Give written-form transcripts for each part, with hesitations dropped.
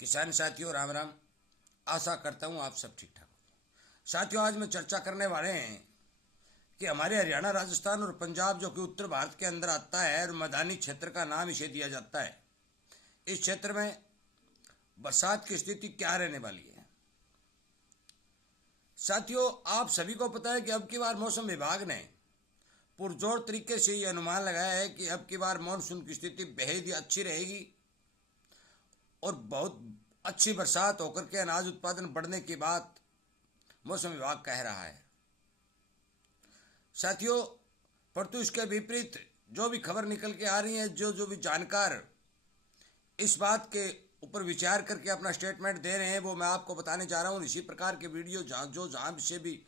किसान साथियों राम राम। आशा करता हूँ आप सब ठीक ठाक हो। साथियों, आज मैं चर्चा करने वाले हैं कि हमारे हरियाणा, राजस्थान और पंजाब, जो कि उत्तर भारत के अंदर आता है और मैदानी क्षेत्र का नाम इसे दिया जाता है, इस क्षेत्र में बरसात की स्थिति क्या रहने वाली है। साथियों, आप सभी को पता है कि अब की बार मौसम विभाग ने पुरजोर तरीके से ये अनुमान लगाया है कि अब की बार मानसून की स्थिति बेहद ही अच्छी रहेगी और बहुत अच्छी बरसात होकर के अनाज उत्पादन बढ़ने की बात मौसम विभाग कह रहा है। साथियों, परंतु इसके विपरीत जो भी खबर निकल के आ रही है, जो भी जानकार इस बात के ऊपर विचार करके अपना स्टेटमेंट दे रहे हैं, वो मैं आपको बताने जा रहा हूँ। इसी प्रकार के वीडियो जहाँ से भी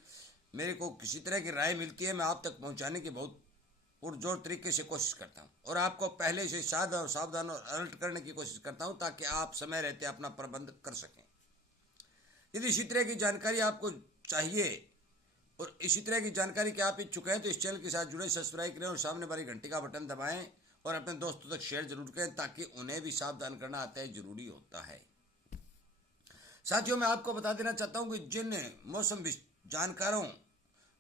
मेरे को किसी तरह की राय मिलती है, मैं आप तक पहुँचाने की बहुत पुरजोर तरीके से कोशिश करता हूँ और आपको पहले से सावधान और अलर्ट करने की कोशिश करता हूँ ताकि आप समय रहते अपना प्रबंध कर सकें। यदि इसी तरह की जानकारी आपको चाहिए और इसी तरह की जानकारी के आप इच्छुक हैं तो इस चैनल के साथ जुड़े, सब्सक्राइब करें और सामने वाली घंटी का बटन दबाएं और अपने दोस्तों तक शेयर जरूर करें ताकि उन्हें भी सावधान करना आता है जरूरी होता है। साथियों, मैं आपको बता देना चाहता हूं कि जिन मौसम जानकारों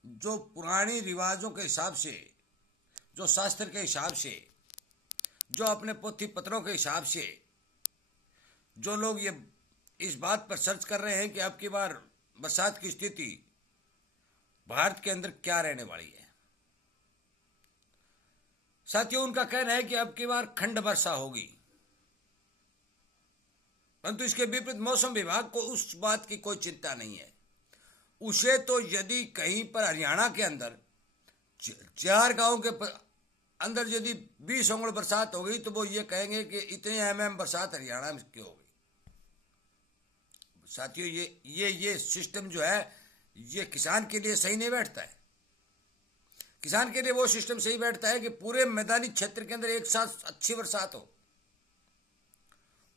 जो पुरानी रिवाजों के हिसाब से, जो शास्त्र के हिसाब से, जो अपने पोथी पत्रों के हिसाब से, जो लोग ये इस बात पर सर्च कर रहे हैं कि अब की बार बरसात की स्थिति भारत के अंदर क्या रहने वाली है, साथियों उनका कहना है कि अब की बार खंड वर्षा होगी। परंतु इसके विपरीत मौसम विभाग को उस बात की कोई चिंता नहीं है। उसे तो यदि कहीं पर हरियाणा के अंदर 4 गांव के अंदर यदि 20 अंगुल बरसात हो गई तो वो ये कहेंगे कि इतने mm बरसात हरियाणा में क्यों हो गई। साथियों, ये सिस्टम जो है ये किसान के लिए सही नहीं बैठता है। किसान के लिए वो सिस्टम सही बैठता है कि पूरे मैदानी क्षेत्र के अंदर एक साथ अच्छी बरसात हो,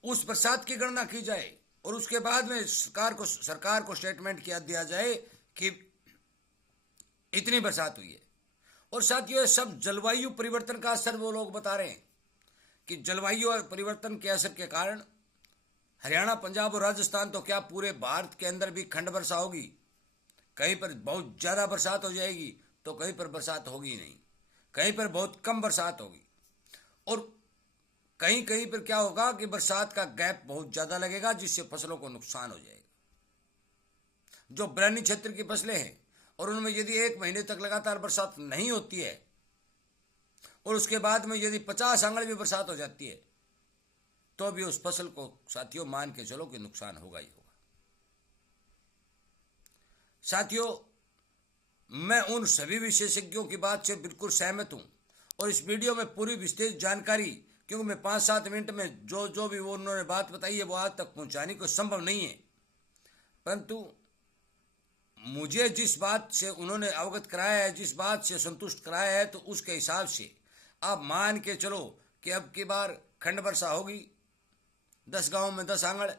उस बरसात की गणना की जाए और उसके बाद में सरकार को स्टेटमेंट किया दिया जाए कि इतनी बरसात हुई है। और साथियों, ये सब जलवायु परिवर्तन का असर वो लोग बता रहे हैं कि जलवायु और परिवर्तन के असर के कारण हरियाणा, पंजाब और राजस्थान तो क्या पूरे भारत के अंदर भी खंड वर्षा होगी। कहीं पर बहुत ज़्यादा बरसात हो जाएगी तो कहीं पर बरसात होगी नहीं, कहीं पर बहुत कम बरसात होगी और कहीं कहीं पर क्या होगा कि बरसात का गैप बहुत ज़्यादा लगेगा जिससे फसलों को नुकसान हो जाएगा। जो मैदानी क्षेत्र की फसलें हैं और उनमें यदि 1 महीने तक लगातार बरसात नहीं होती है और उसके बाद में यदि 50 आंगड़ भी बरसात हो जाती है तो भी उस फसल को साथियों मान के चलो कि नुकसान होगा ही होगा। साथियों, मैं उन सभी विशेषज्ञों की बात से बिल्कुल सहमत हूं और इस वीडियो में पूरी विस्तृत जानकारी, क्योंकि मैं 5-7 मिनट में जो भी वो उन्होंने बात बताई है वो आज तक पहुंचाने को संभव नहीं है। परंतु मुझे जिस बात से उन्होंने अवगत कराया है, जिस बात से संतुष्ट कराया है, तो उसके हिसाब से आप मान के चलो कि अब की बार खंड वर्षा होगी। 10 गांव में 10 आंगड़,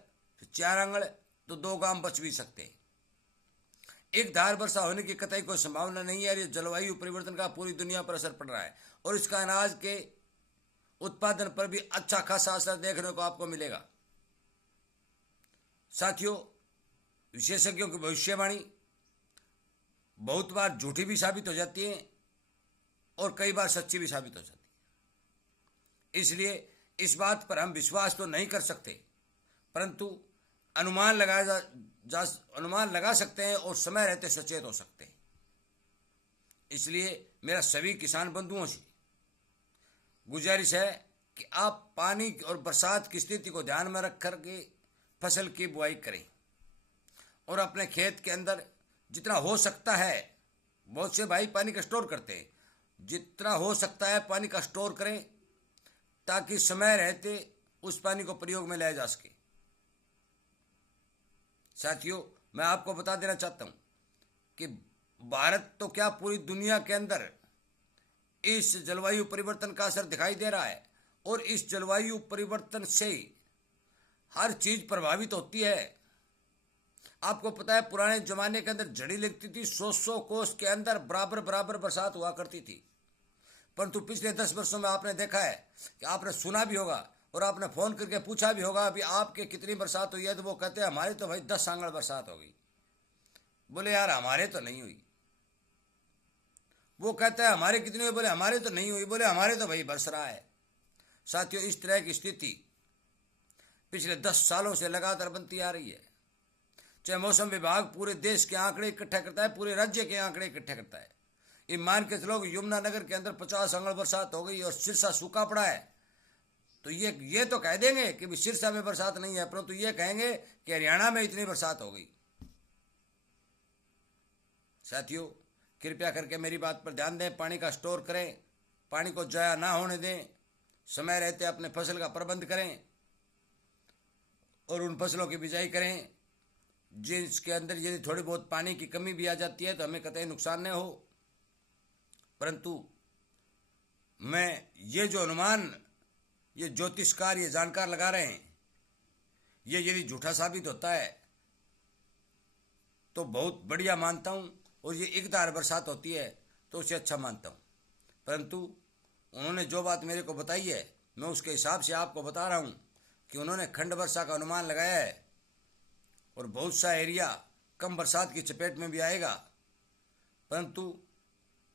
4 आंगड़ तो 2 गांव बच भी सकते हैं। एक धार वर्षा होने की कतई कोई संभावना नहीं है। ये जलवायु परिवर्तन का पूरी दुनिया पर असर पड़ रहा है और इसका अनाज के उत्पादन पर भी अच्छा खासा असर देखने को आपको मिलेगा। साथियों, विशेषज्ञों की भविष्यवाणी बहुत बार झूठी भी साबित हो जाती है और कई बार सच्ची भी साबित हो जाती है। इसलिए इस बात पर हम विश्वास तो नहीं कर सकते, परंतु अनुमान लगा सकते हैं और समय रहते सचेत हो सकते हैं। इसलिए मेरा सभी किसान बंधुओं से गुजारिश है कि आप पानी और बरसात की स्थिति को ध्यान में रख करके फसल की बुआई करें और अपने खेत के अंदर जितना हो सकता है, बहुत से भाई पानी का स्टोर करते हैं, जितना हो सकता है पानी का स्टोर करें ताकि समय रहते उस पानी को प्रयोग में लाया जा सके। साथियों, मैं आपको बता देना चाहता हूं कि भारत तो क्या पूरी दुनिया के अंदर इस जलवायु परिवर्तन का असर दिखाई दे रहा है और इस जलवायु परिवर्तन से हर चीज प्रभावित होती है। आपको पता है पुराने जमाने के अंदर झड़ी लगती थी, 100 कोस के अंदर बराबर बरसात हुआ करती थी। परंतु पिछले 10 वर्षों में आपने देखा है कि आपने सुना भी होगा और आपने फ़ोन करके पूछा भी होगा अभी आपके कितनी बरसात हुई है, तो वो कहते हैं हमारी तो भाई 10 सांगड़ बरसात हो गई। बोले यार हमारे तो नहीं हुई। वो कहता है हमारे कितनी हुई, बोले हमारे तो नहीं हुई। बोले हमारे तो भाई बरस रहा है। साथियों, इस तरह की स्थिति पिछले 10 सालों से लगातार बनती आ रही है। चाहे मौसम विभाग पूरे देश के आंकड़े इकट्ठा करता है, पूरे राज्य के आंकड़े इकट्ठा करता है। ये मान के चलो यमुनानगर के अंदर 50 अंगड़ बरसात हो गई और सिरसा सूखा पड़ा है, तो ये तो कह देंगे कि भी सिरसा में बरसात नहीं है, परंतु ये कहेंगे कि हरियाणा में इतनी बरसात हो गई। साथियों, कृपया करके मेरी बात पर ध्यान दें। पानी का स्टोर करें, पानी को जाया ना होने दें, समय रहते अपने फसल का प्रबंध करें और उन फसलों की बिजाई करें जिसके अंदर यदि थोड़ी बहुत पानी की कमी भी आ जाती है तो हमें कतई नुकसान न हो। परंतु मैं ये जो अनुमान, ये ज्योतिषकार, ये जानकार लगा रहे हैं, ये यदि झूठा साबित होता है तो बहुत बढ़िया मानता हूँ, और ये एकदार बरसात होती है तो उसे अच्छा मानता हूँ। परंतु उन्होंने जो बात मेरे को बताई है, मैं उसके हिसाब से आपको बता रहा हूँ कि उन्होंने खंड वर्षा का अनुमान लगाया है और बहुत सा एरिया कम बरसात की चपेट में भी आएगा। परंतु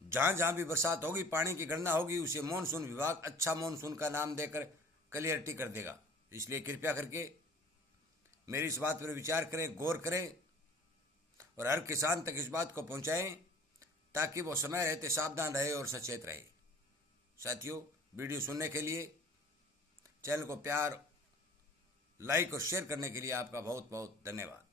जहाँ जहाँ भी बरसात होगी, पानी की गणना होगी, उसे मॉनसून विभाग अच्छा मॉनसून का नाम देकर क्लियरिटी कर देगा। इसलिए कृपया करके मेरी इस बात पर विचार करें, गौर करें और हर किसान तक इस बात को पहुँचाएं ताकि वो समय रहते सावधान रहे और सचेत रहे। साथियों, वीडियो सुनने के लिए, चैनल को प्यार, लाइक और शेयर करने के लिए आपका बहुत बहुत धन्यवाद।